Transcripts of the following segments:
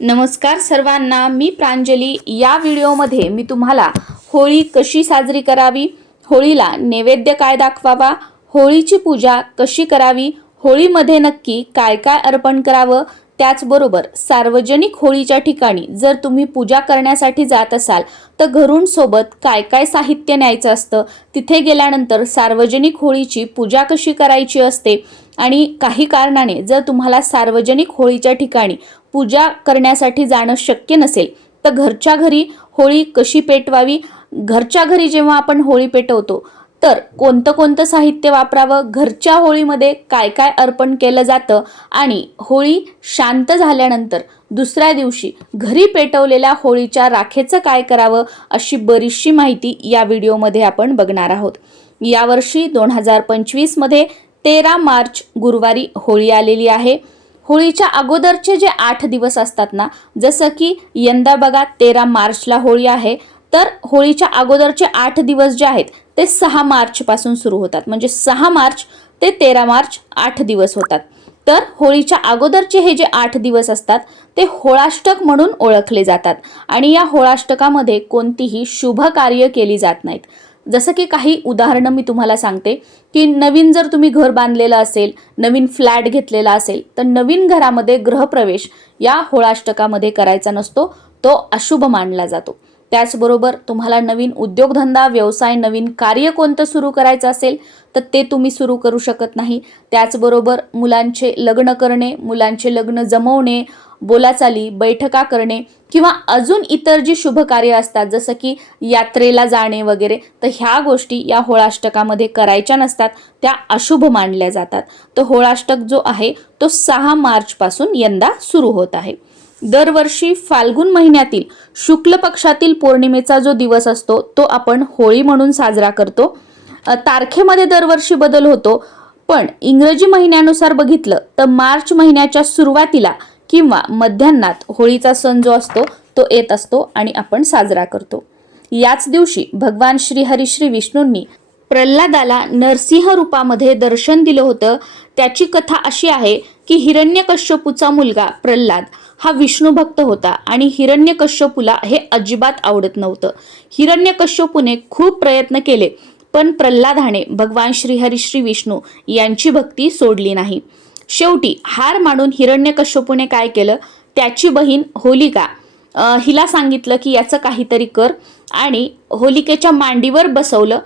नमस्कार सर्वांना मी प्रांजली. या व्हिडिओमध्ये मी तुम्हाला होळी कशी साजरी करावी होळीला नैवेद्य काय दाखवावा होळीची पूजा कशी करावी होळीमध्ये नक्की काय काय अर्पण करावं त्याचबरोबर सार्वजनिक होळीच्या ठिकाणी जर तुम्ही पूजा करण्यासाठी जात असाल तर घरून सोबत काय काय साहित्य न्यायचं असतं तिथे गेल्यानंतर सार्वजनिक होळीची पूजा कशी करायची असते आणि काही कारणाने जर तुम्हाला सार्वजनिक होळीच्या ठिकाणी पूजा करण्यासाठी जाणं शक्य नसेल तर घरच्या घरी होळी कशी पेटवावी? घरच्या घरी जेव्हा आपण होळी पेटवतो तर कोणतं कोणतं साहित्य वापरावं? घरच्या होळीमध्ये काय काय अर्पण केलं जातं? आणि होळी शांत झाल्यानंतर दुसऱ्या दिवशी घरी पेटवलेल्या होळीच्या राखेचं काय करावं अशी बरीचशी माहिती या व्हिडिओमध्ये आपण बघणार आहोत. यावर्षी दोन हजार पंचवीसमध्ये तेरा मार्च गुरुवारी होळी आलेली आहे. होळीच्या अगोदरचे जे आठ दिवस असतात ना जसं की यंदा बघा तेरा मार्चला होळी आहे तर होळीच्या अगोदरचे आठ दिवस जे आहेत ते सहा मार्चपासून सुरू होतात. म्हणजे सहा मार्च ते तेरा मार्च आठ दिवस होतात. तर होळीच्या अगोदरचे हे जे आठ दिवस असतात ते होळाष्टक म्हणून ओळखले जातात. आणि या होळाष्टकामध्ये कोणतीही शुभ कार्य केली जात नाहीत. जसं की काही उदाहरणं मी तुम्हाला सांगते की नवीन जर तुम्ही घर बांधलेलं असेल नवीन फ्लॅट घेतलेला असेल तर नवीन घरामध्ये गृहप्रवेश या होळाष्टकामध्ये करायचा नसतो तो अशुभ मानला जातो. त्याचबरोबर तुम्हाला नवीन उद्योगधंदा व्यवसाय नवीन कार्य कोणतं सुरू करायचं असेल तर ते तुम्ही सुरू करू शकत नाही. त्याचबरोबर मुलांचे लग्न करणे मुलांचे लग्न जमवणे बोलाचाली बैठका करणे किंवा अजून इतर जी शुभ कार्य असतात जसं की यात्रेला जाणे वगैरे तर ह्या गोष्टी या होळाष्टकामध्ये करायच्या नसतात त्या अशुभ मानल्या जातात. तर होळाष्टक जो आहे तो सहा मार्चपासून यंदा सुरू होत आहे. दरवर्षी फाल्गुन महिन्यातील शुक्ल पक्षातील पौर्णिमेचा जो दिवस असतो तो आपण होळी म्हणून साजरा करतो. तारखेमध्ये दरवर्षी बदल होतो पण इंग्रजी महिन्यानुसार बघितलं तर मार्च महिन्याच्या सुरुवातीला किंवा मध्यान्नात होळीचा सण जो असतो तो येत असतो आणि आपण साजरा करतो. याच दिवशी भगवान श्री हरिश्री विष्णूंनी प्रल्हादाला नरसिंह रूपामध्ये दर्शन दिलं होतं. त्याची कथा अशी आहे की हिरण्यकश्यपूचा मुलगा प्रल्हाद हा विष्णू भक्त होता आणि हिरण्यकश्यपूला हे अजिबात आवडत नव्हतं. हिरण्यकश्यपूने खूप प्रयत्न केले पण प्रल्हादाने भगवान श्रीहरी श्री विष्णू यांची भक्ती सोडली नाही. शेवटी हार मानून हिरण्यकश्यपूने काय केलं? त्याची बहीण होलिका हिला सांगितलं की याचं काहीतरी कर आणि होलिकेच्या मांडीवर बसवलं.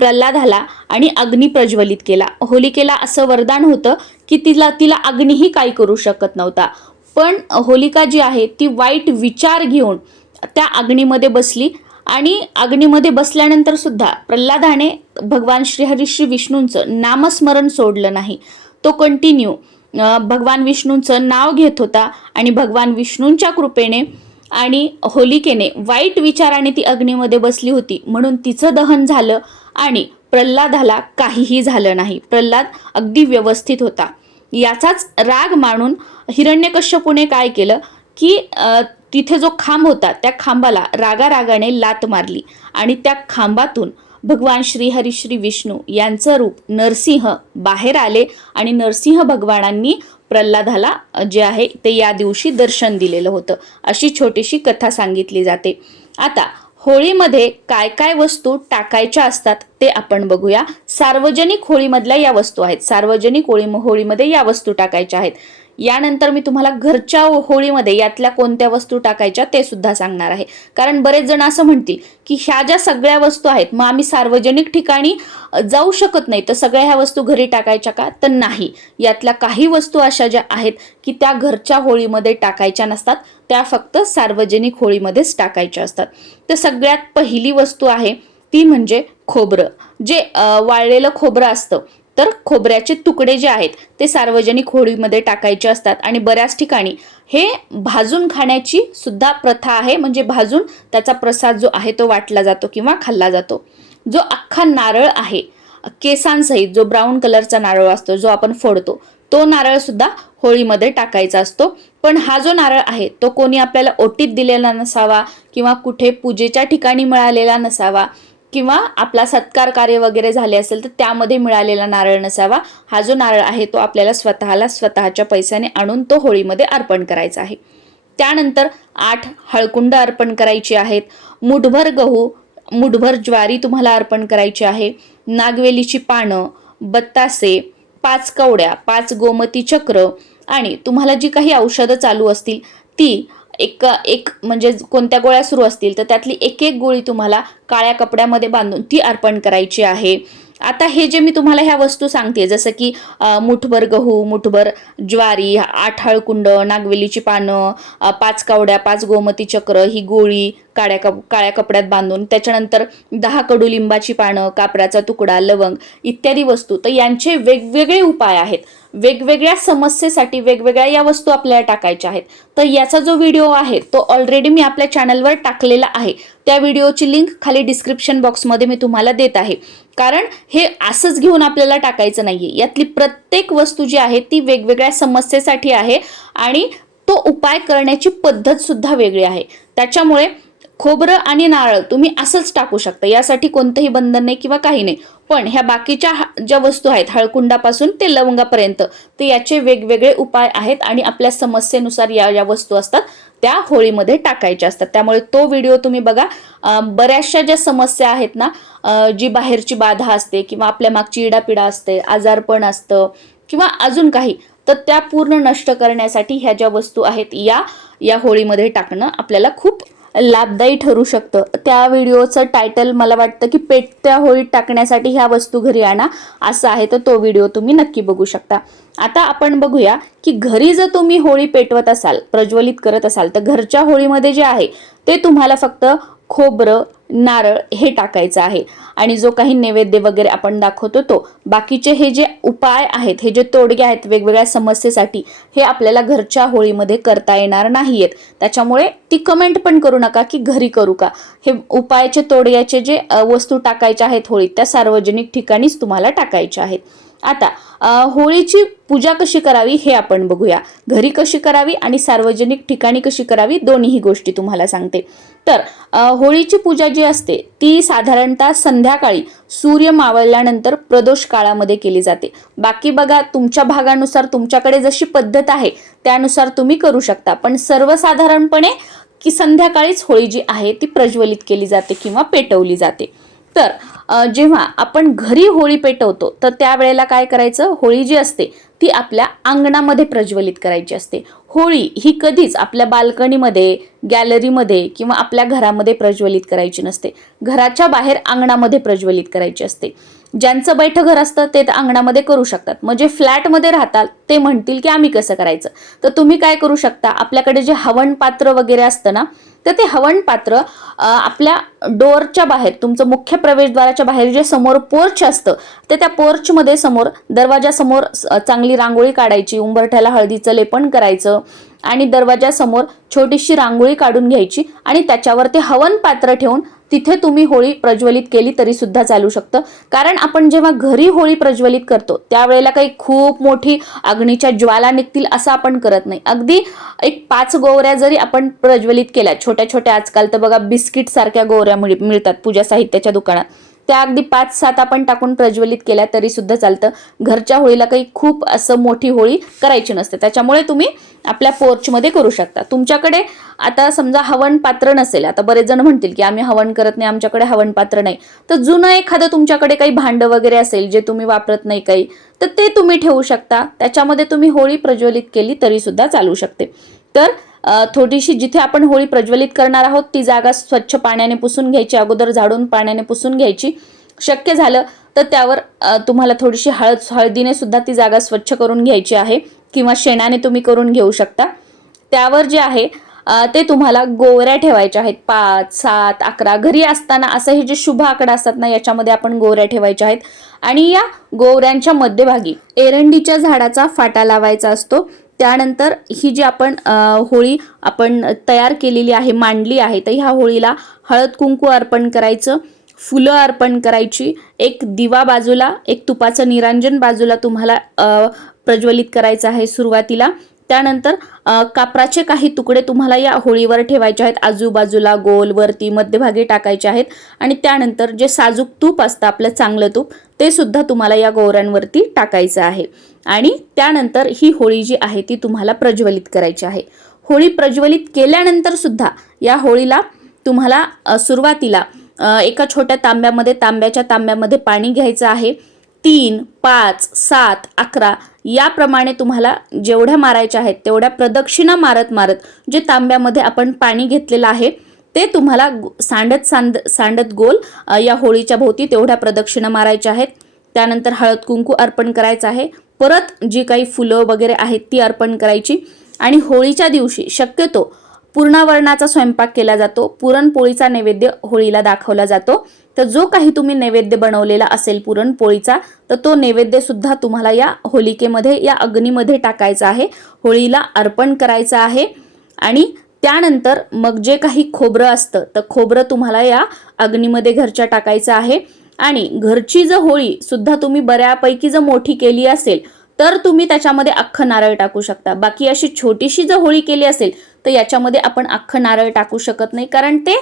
प्रल्हादाला आणि अग्नी प्रज्वलित केला. होलिकेला असं वरदान होतं की तिला तिला अग्नीही काही करू शकत नव्हता. पण होलिका जी आहे ती वाईट विचार घेऊन त्या अग्नीमध्ये बसली आणि अग्नीमध्ये बसल्यानंतर सुद्धा प्रल्हादाने भगवान श्रीहरी श्री विष्णूंचं नामस्मरण सोडलं नाही. तो कंटिन्यू भगवान विष्णूंचं नाव घेत होता आणि भगवान विष्णूंच्या कृपेने आणि होलिकेने वाईट विचाराने ती अग्नीमध्ये बसली होती. म्हणून तिचं दहन झालं आणि प्रल्हादाला काहीही झालं नाही. प्रल्हाद अगदी व्यवस्थित होता. याचाच राग मानून हिरण्यकश्यपूने काय केलं की तिथे जो खांब होता त्या खांबाला रागारागाने लात मारली आणि त्या खांबातून भगवान श्री हरी श्री विष्णू यांचं रूप नरसिंह बाहेर आले आणि नरसिंह भगवानांनी प्रल्हादाला जे आहे ते या दिवशी दर्शन दिलेलं होतं. अशी छोटीशी कथा सांगितली जाते. आता होळीमध्ये काय काय वस्तू टाकायच्या असतात ते आपण बघूया. सार्वजनिक होळीमधल्या या वस्तू आहेत. सार्वजनिक होळी होळीमध्ये या वस्तू टाकायच्या आहेत. यानंतर मी तुम्हाला घरच्या होळीमध्ये यातल्या कोणत्या वस्तू टाकायच्या ते सुद्धा सांगणार आहे. कारण बरेच जण असं म्हणतील की ह्या ज्या सगळ्या वस्तू आहेत मग आम्ही सार्वजनिक ठिकाणी जाऊ शकत नाही. तर सगळ्या ह्या वस्तू घरी टाकायच्या का? तर नाही. यातल्या काही वस्तू अशा ज्या आहेत की त्या घरच्या होळीमध्ये टाकायच्या नसतात. त्या फक्त सार्वजनिक होळीमध्येच टाकायच्या असतात. तर सगळ्यात पहिली वस्तू आहे ती म्हणजे खोबरं. जे वाळलेलं खोबरं असतं तर खोबऱ्याचे तुकडे जे आहेत ते सार्वजनिक होळीमध्ये टाकायचे असतात. आणि बऱ्याच ठिकाणी हे भाजून खाण्याची सुद्धा प्रथा आहे. म्हणजे भाजून त्याचा प्रसाद जो आहे तो वाटला जातो किंवा खाल्ला जातो. जो अख्खा नारळ आहे केसांसहित जो ब्राऊन कलरचा नारळ असतो जो आपण फोडतो तो नारळ सुद्धा होळीमध्ये टाकायचा असतो. पण हा जो नारळ आहे तो कोणी आपल्याला ओटीत दिलेला नसावा किंवा कुठे पूजेच्या ठिकाणी मिळालेला नसावा किंवा आपला सत्कार कार्य वगैरे झाले असेल तर त्यामध्ये मिळालेला नारळ नसावा. हा जो नारळ आहे तो आपल्याला स्वतःला स्वतःच्या पैशाने आणून तो होळीमध्ये अर्पण करायचा आहे. त्यानंतर आठ हळकुंड अर्पण करायची आहेत. मुठभर गहू मुठभर ज्वारी तुम्हाला अर्पण करायची आहे. नागवेलीची पानं बत्तासे पाच कवड्या पाच गोमती चक्र आणि तुम्हाला जी काही औषधं चालू असतील ती एक एक म्हणजे कोणत्या गोळ्या सुरू असतील तर त्यातली एक एक गोळी तुम्हाला काळ्या कपड्यामध्ये बांधून ती अर्पण करायची आहे. आता हे जे मी तुम्हाला ह्या वस्तू सांगते जसं की मुठभर गहू मुठभर ज्वारी आठ हळकुंड नागवेलीची पानं पाच कावड्या पाच गोमती चक्र ही गोळी काळ्या कप काळ्या कपड्यात बांधून त्याच्यानंतर दहा कडुलिंबाची पानं कापडाचा तुकडा लवंग इत्यादी वस्तू तर यांचे वेगवेगळे उपाय आहेत. वेगवेगळ्या समस्येसाठी वेगवेगळ्या या वस्तू आपल्याला टाकायच्या आहेत. तर याचा जो व्हिडिओ आहे तो ऑलरेडी मी आपल्या चॅनलवर टाकलेला आहे. त्या व्हिडिओची लिंक खाली डिस्क्रिप्शन बॉक्समध्ये मी तुम्हाला देत आहे. कारण हे असंच घेऊन आपल्याला टाकायचं नाही आहे यातली प्रत्येक वस्तू जी आहे ती वेगवेगळ्या समस्येसाठी आहे आणि तो उपाय करण्याची पद्धतसुद्धा वेगळी आहे. त्याच्यामुळे खोबरं आणि नारळ तुम्ही असंच टाकू शकता. यासाठी कोणतंही बंधन नाही किंवा काही नाही. पण ह्या बाकीच्या हा- ज्या वस्तू आहेत हळकुंडापासून ते लवंगापर्यंत ते याचे वेगवेगळे उपाय आहेत आणि आपल्या समस्येनुसार या या वस्तू असतात त्या होळीमध्ये टाकायच्या असतात. त्यामुळे तो व्हिडिओ तुम्ही बघा. बऱ्याचशा ज्या समस्या आहेत ना जी बाहेरची बाधा असते किंवा आपल्या मागची इडापिडा असते आजारपण असतं किंवा अजून काही तर त्या पूर्ण नष्ट करण्यासाठी ह्या ज्या वस्तू आहेत या या होळीमध्ये टाकणं आपल्याला खूप लाभदायी ठरू शकतं. त्या व्हिडिओचं टायटल मला वाटतं की पेटत्या होळीत टाकण्यासाठी ह्या वस्तू घरी आणा असं आहे. तर तो व्हिडिओ तुम्ही नक्की बघू शकता. आता आपण बघूया की घरी जर तुम्ही होळी पेटवत असाल प्रज्वलित करत असाल तर घरच्या होळीमध्ये जे आहे ते तुम्हाला फक्त खोबरं नारळ हे टाकायचं आहे. आणि जो काही नैवेद्य वगैरे आपण दाखवतो तो. बाकीचे हे जे उपाय आहेत हे जे तोडगे आहेत वेगवेगळ्या समस्येसाठी हे आपल्याला घरच्या होळीमध्ये करता येणार नाहीयेत. त्याच्यामुळे ती कमेंट पण करू नका की घरी करू का. हे उपायाचे तोडग्याचे जे वस्तू टाकायच्या आहेत होळीत त्या सार्वजनिक ठिकाणीच तुम्हाला टाकायच्या आहेत. आता होळीची पूजा कशी करावी हे आपण बघूया. घरी कशी करावी आणि सार्वजनिक ठिकाणी कशी करावी दोन्हीही गोष्टी तुम्हाला सांगते. तर होळीची पूजा जी असते ती साधारणतः संध्याकाळी सूर्य मावळल्यानंतर प्रदोष काळामध्ये केली जाते. बाकी बघा तुमच्या भागानुसार तुमच्याकडे जशी पद्धत आहे त्यानुसार तुम्ही करू शकता. पण सर्वसाधारणपणे की संध्याकाळीच होळी जी आहे ती प्रज्वलित केली जाते किंवा पेटवली जाते. तर जेव्हा आपण घरी होळी पेटवतो तर त्यावेळेला काय करायचं? होळी जी असते ती आपल्या अंगणामध्ये प्रज्वलित करायची असते. होळी ही कधीच आपल्या बाल्कनीमध्ये गॅलरीमध्ये किंवा आपल्या घरामध्ये प्रज्वलित करायची नसते. घराच्या बाहेर अंगणामध्ये प्रज्वलित करायची असते. ज्यांचं बैठं घर असतं ते तर अंगणामध्ये करू शकतात. म्हणजे फ्लॅटमध्ये राहतात ते म्हणतील की आम्ही कसं करायचं? तर तुम्ही काय करू शकता? आपल्याकडे जे हवन पात्र वगैरे असतं ना तर ते हवन पात्र आपल्या डोअरच्या बाहेर तुमचं मुख्य प्रवेशद्वाराच्या बाहेर जे समोर पोर्च असतं तर त्या पोर्चमध्ये समोर दरवाजासमोर चांगली आधी रांगोळी काढायची उंबरठ्याला हळदीचं लेपन करायचं आणि दरवाजासमोर छोटीशी रांगोळी काढून घ्यायची आणि त्याच्यावर ते हवन पात्र ठेवून तिथे तुम्ही होळी प्रज्वलित केली तरी सुद्धा चालू शकतं. कारण आपण जेव्हा घरी होळी प्रज्वलित करतो त्यावेळेला काही खूप मोठी अग्नीच्या ज्वाला निघतील असं आपण करत नाही. अगदी एक पाच गोवऱ्या जरी आपण प्रज्वलित केल्या छोट्या छोट्या आजकाल तर बघा बिस्किट सारख्या गोवऱ्या मिळतात पूजा साहित्याच्या दुकानात. त्या अगदी पाच सात आपण टाकून प्रज्वलित केल्या तरी सुद्धा चालतं. घरच्या होळीला काही खूप असं मोठी होळी करायची नसते. त्याच्यामुळे तुम्ही आपल्या पोर्चमध्ये करू शकता. तुमच्याकडे आता समजा हवन पात्र नसेल आता बरेच जण म्हणतील की आम्ही हवन करत नाही आमच्याकडे हवन पात्र नाही. तर जुनं एखादं तुमच्याकडे काही भांडं वगैरे असेल जे तुम्ही वापरत नाही काही तर ते तुम्ही ठेवू शकता. त्याच्यामध्ये तुम्ही होळी प्रज्वलित केली तरी सुद्धा चालू शकते. तर थोडीशी जिथे आपण होळी प्रज्वलित करणार आहोत ती जागा स्वच्छ पाण्याने पुसून घ्यायची अगोदर झाडून पाण्याने पुसून घ्यायची. शक्य झालं तर त्यावर तुम्हाला थोडीशी हळद हळदीने सुद्धा ती जागा स्वच्छ करून घ्यायची आहे किंवा शेणाने तुम्ही करून घेऊ शकता. त्यावर जे आहे ते तुम्हाला गोवऱ्या ठेवायच्या आहेत. पाच सात अकरा घरी असताना असं हे जे शुभ आकडा असतात ना याच्यामध्ये आपण गोवऱ्या ठेवायच्या आहेत. आणि या गोवऱ्यांच्या मध्यभागी एरंडीच्या झाडाचा फाटा लावायचा असतो. त्यानंतर ही जी आपण होळी आपण तयार केलेली आहे मांडली आहे तर ह्या होळीला हळद कुंकू अर्पण करायचं फुलं अर्पण करायची एक दिवा बाजूला एक तुपाचं निरांजन बाजूला तुम्हाला प्रज्वलित करायचं आहे सुरुवातीला. त्यानंतर कापराचे काही तुकडे तुम्हाला या होळीवर ठेवायचे आहेत. आजूबाजूला गोल वरती मध्यभागी टाकायचे आहेत. आणि त्यानंतर जे साजूक तूप असतं आपलं चांगलं तूप ते सुद्धा तुम्हाला या गौऱ्यांवरती टाकायचं आहे. आणि त्यानंतर ही होळी जी आहे ती तुम्हाला प्रज्वलित करायची आहे. होळी प्रज्वलित केल्यानंतर सुद्धा या होळीला तुम्हाला सुरुवातीला एका छोट्या तांब्यामध्ये तांब्याच्या तांब्यामध्ये पाणी घ्यायचं आहे. तीन पाच सात अकरा याप्रमाणे तुम्हाला जेवढ्या मारायच्या आहेत तेवढ्या प्रदक्षिणा मारत मारत जे तांब्यामध्ये आपण पाणी घेतलेलं आहे ते तुम्हाला सांडत सांड सांडत गोल या होळीच्या भोवती तेवढ्या प्रदक्षिणा मारायच्या आहेत. त्यानंतर हळद कुंकू अर्पण करायचं आहे. परत जी काही फुलं वगैरे आहेत ती अर्पण करायची. आणि होळीच्या दिवशी शक्यतो पूर्णावरणाचा स्वयंपाक केला जातो. पुरणपोळीचा नैवेद्य होळीला दाखवला जातो. तर जो काही तुम्ही नैवेद्य बनवलेला असेल पुरणपोळीचा तर तो नैवेद्य सुद्धा तुम्हाला या होलिकेमध्ये या अग्नीमध्ये टाकायचा आहे. होळीला अर्पण करायचं आहे. आणि त्यानंतर मग जे काही खोबरं असतं तर खोबरं तुम्हाला या अग्नीमध्ये घरच्या टाकायचं आहे. आणि घरची जर होळी सुद्धा तुम्ही बऱ्यापैकी जर मोठी केली असेल तर तुम्ही त्याच्यामध्ये अख्खं नारळ टाकू शकता. बाकी अशी छोटीशी जर होळी केली असेल तर याच्यामध्ये आपण अख्खं नारळ टाकू शकत नाही. कारण ते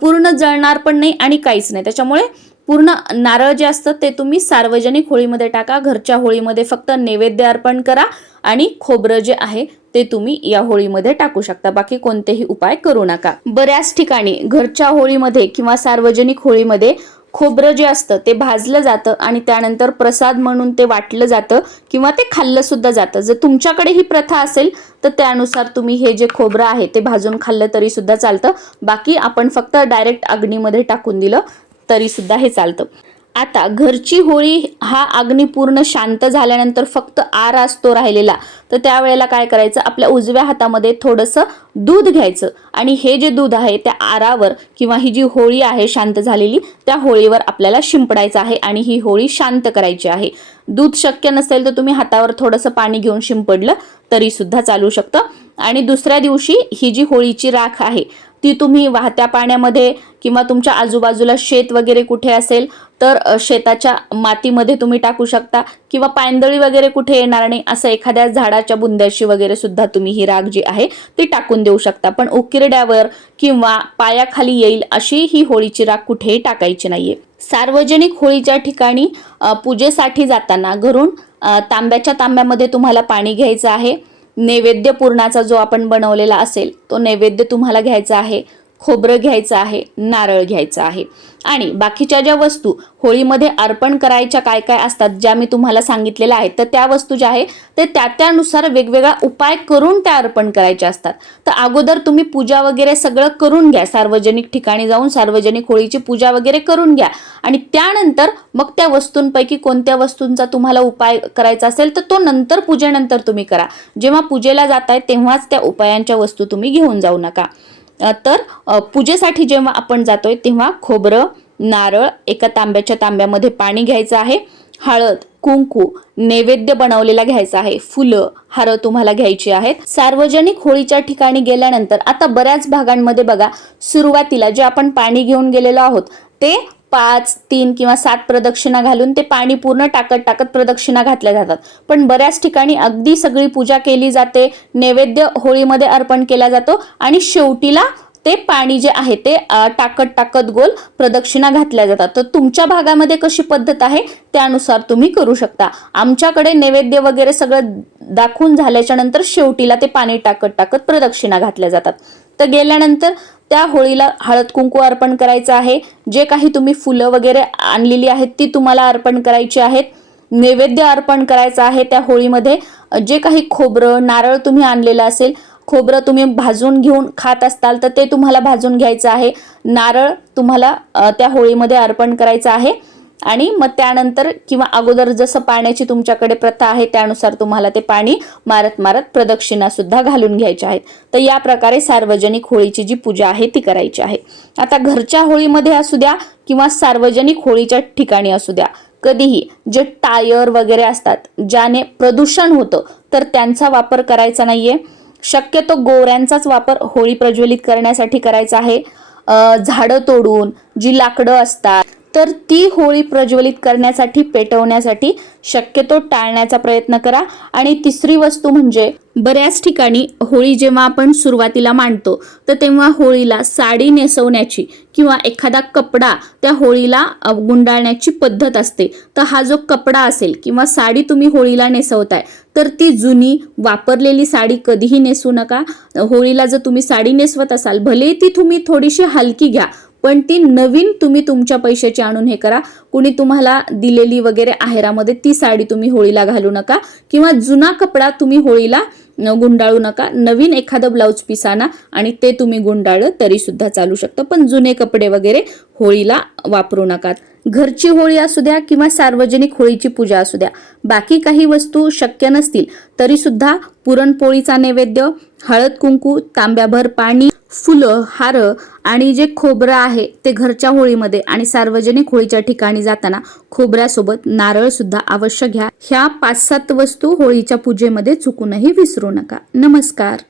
पूर्ण जळणार पण नाही आणि काहीच नाही. त्याच्यामुळे पूर्ण नारळ जे असतं ते तुम्ही सार्वजनिक होळीमध्ये टाका. घरच्या होळीमध्ये फक्त नैवेद्य अर्पण करा आणि खोबरं जे आहे ते तुम्ही या होळीमध्ये टाकू शकता. बाकी कोणतेही उपाय करू नका. बऱ्याच ठिकाणी घरच्या होळीमध्ये किंवा सार्वजनिक होळीमध्ये खोबरं जे असतं ते भाजलं जातं आणि त्यानंतर प्रसाद म्हणून ते वाटलं जातं किंवा ते खाल्लं सुद्धा जातं. जर तुमच्याकडे ही प्रथा असेल तर त्यानुसार तुम्ही हे जे खोबरं आहे ते भाजून खाल्लं तरी सुद्धा चालतं. बाकी आपण फक्त डायरेक्ट अग्नीमध्ये टाकून दिलं तरी सुद्धा हे चालतं. आता घरची होळी हा अग्नी पूर्ण शांत झाल्यानंतर फक्त आर असतो राहिलेला. तर त्यावेळेला काय करायचं? आपल्या उजव्या हातामध्ये थोडंसं दूध घ्यायचं. आणि हे जे दूध आहे त्या आरावर किंवा ही जी होळी आहे शांत झालेली त्या होळीवर आपल्याला शिंपडायचं आहे आणि ही होळी शांत करायची आहे. दूध शक्य नसेल तर तुम्ही हातावर थोडंसं पाणी घेऊन शिंपडलं तरीसुद्धा चालू शकतं. आणि दुसऱ्या दिवशी ही जी होळीची राख आहे ती तुम्ही वाहत्या पाण्यामध्ये किंवा तुमच्या आजूबाजूला शेत वगैरे कुठे असेल तर शेताच्या मातीमध्ये तुम्ही टाकू शकता. किंवा पायंदळी वगैरे कुठे येणार नाही असं एखाद्या झाडाच्या बुंद्याशी वगैरे सुद्धा तुम्ही ही राग जी आहे ती टाकून देऊ शकता. पण उकिरड्यावर किंवा पायाखाली येईल अशी ही होळीची राग कुठेही टाकायची नाहीये. सार्वजनिक होळीच्या ठिकाणी पूजेसाठी जाताना घरून तांब्याच्या तांब्यामध्ये तुम्हाला पाणी घ्यायचं आहे. नैवेद्य पूर्णाचा जो आपण बनवलेला असेल तो नैवेद्य तुम्हाला घ्यायचा आहे. खोबरं घ्यायचं आहे नारळ घ्यायचं आहे. आणि बाकीच्या ज्या वस्तू होळीमध्ये अर्पण करायच्या काय काय असतात ज्या मी तुम्हाला सांगितलेल्या आहेत तर त्या वस्तू ज्या आहे ते त्या त्यानुसार वेगवेगळा उपाय करून त्या अर्पण करायच्या असतात. तर अगोदर तुम्ही पूजा वगैरे सगळं करून घ्या. सार्वजनिक ठिकाणी जाऊन सार्वजनिक होळीची पूजा वगैरे करून घ्या. आणि त्यानंतर मग त्या वस्तूंपैकी कोणत्या वस्तूंचा तुम्हाला उपाय करायचा असेल तर तो नंतर पूजेनंतर तुम्ही करा. जेव्हा पूजेला जात आहे तेव्हाच त्या उपायांच्या वस्तू तुम्ही घेऊन जाऊ नका. तर पूजेसाठी जेव्हा आपण जातोय तेव्हा खोबरं नारळ एका तांब्याच्या तांब्यामध्ये पाणी घ्यायचं आहे. हळद कुंकू नैवेद्य बनवलेला घ्यायचा आहे. फुलं हारं तुम्हाला घ्यायची आहेत. सार्वजनिक होळीच्या ठिकाणी गेल्यानंतर आता बऱ्याच भागांमध्ये बघा सुरुवातीला जे आपण पाणी घेऊन गेलेलो आहोत ते पाच तीन किंवा सात प्रदक्षिणा घालून ते पाणी पूर्ण टाकत टाकत प्रदक्षिणा घातल्या जातात. पण बऱ्याच ठिकाणी अगदी सगळी पूजा केली जाते. नैवेद्य होळीमध्ये अर्पण केला जातो आणि शेवटीला ते पाणी जे आहे ते टाकत टाकत गोल प्रदक्षिणा घातल्या जातात. तर तुमच्या भागामध्ये कशी पद्धत आहे त्यानुसार तुम्ही करू शकता. आमच्याकडे नैवेद्य वगैरे सगळं दाखवून झाल्याच्यानंतर शेवटीला ते पाणी टाकत टाकत प्रदक्षिणा घातल्या जातात. तर गेल्यानंतर त्या होळीला हळद कुंकू अर्पण करायचं आहे. जे काही तुम्ही फुलं वगैरे आणलेली आहेत ती तुम्हाला अर्पण करायची आहेत. नैवेद्य अर्पण करायचं आहे त्या होळीमध्ये. जे काही खोबरं नारळ तुम्ही आणलेलं असेल खोबरं तुम्ही भाजून घेऊन खात असताल तर ते तुम्हाला भाजून घ्यायचं आहे. नारळ तुम्हाला त्या होळीमध्ये अर्पण करायचं आहे. आणि मग त्यानंतर किंवा अगोदर जसं पाण्याची तुमच्याकडे प्रथा आहे त्यानुसार तुम्हाला ते पाणी मारत मारत प्रदक्षिणा सुद्धा घालून घ्यायच्या आहेत. तर या प्रकारे सार्वजनिक होळीची जी पूजा आहे ती करायची आहे. आता घरच्या होळीमध्ये असू द्या किंवा सार्वजनिक होळीच्या ठिकाणी असू द्या कधीही जे टायर वगैरे असतात ज्याने प्रदूषण होतं तर त्यांचा वापर करायचा नाहीये. शक्यतो गोवऱ्यांचाच वापर होळी प्रज्वलित करण्यासाठी करायचा आहे. झाडं तोडून जी लाकडं असतात तर ती होळी प्रज्वलित करण्यासाठी पेटवण्यासाठी शक्यतो टाळण्याचा प्रयत्न करा. आणि तिसरी वस्तू म्हणजे बऱ्याच ठिकाणी होळी जेव्हा आपण सुरुवातीला मांडतो तर तेव्हा होळीला साडी नेसवण्याची किंवा एखादा कपडा त्या होळीला गुंडाळण्याची पद्धत असते. तर हा जो कपडा असेल किंवा साडी तुम्ही होळीला नेसवताय तर ती जुनी वापरलेली साडी कधीही नेसू नका. होळीला जर तुम्ही साडी नेसवत असाल भले ती तुम्ही थोडीशी हलकी घ्या पण ती नवीन तुम्ही तुमच्या पैशाची आणून हे करा. कुणी तुम्हाला दिलेली वगैरे आहेरामध्ये ती साडी तुम्ही होळीला घालू नका किंवा जुना कपडा तुम्ही होळीला गुंडाळू नका. नवीन एखादं ब्लाऊज पीस आणा आणि ते तुम्ही गुंडाळलं तरी सुद्धा चालू शकतं. पण जुने कपडे वगैरे होळीला वापरू नका. घरची होळी असू द्या किंवा सार्वजनिक होळीची पूजा असू द्या बाकी काही वस्तू शक्य नसतील तरी सुद्धा पुरणपोळीचा नैवेद्य हळद कुंकू तांब्याभर पाणी फुलं हार आणि जे खोबरं आहे ते घरच्या होळीमध्ये आणि सार्वजनिक होळीच्या ठिकाणी जाताना खोबऱ्यासोबत नारळ सुद्धा अवश्य घ्या. ह्या पाच सात वस्तू होळीच्या पूजेमध्ये चुकूनही विसरू नका. नमस्कार.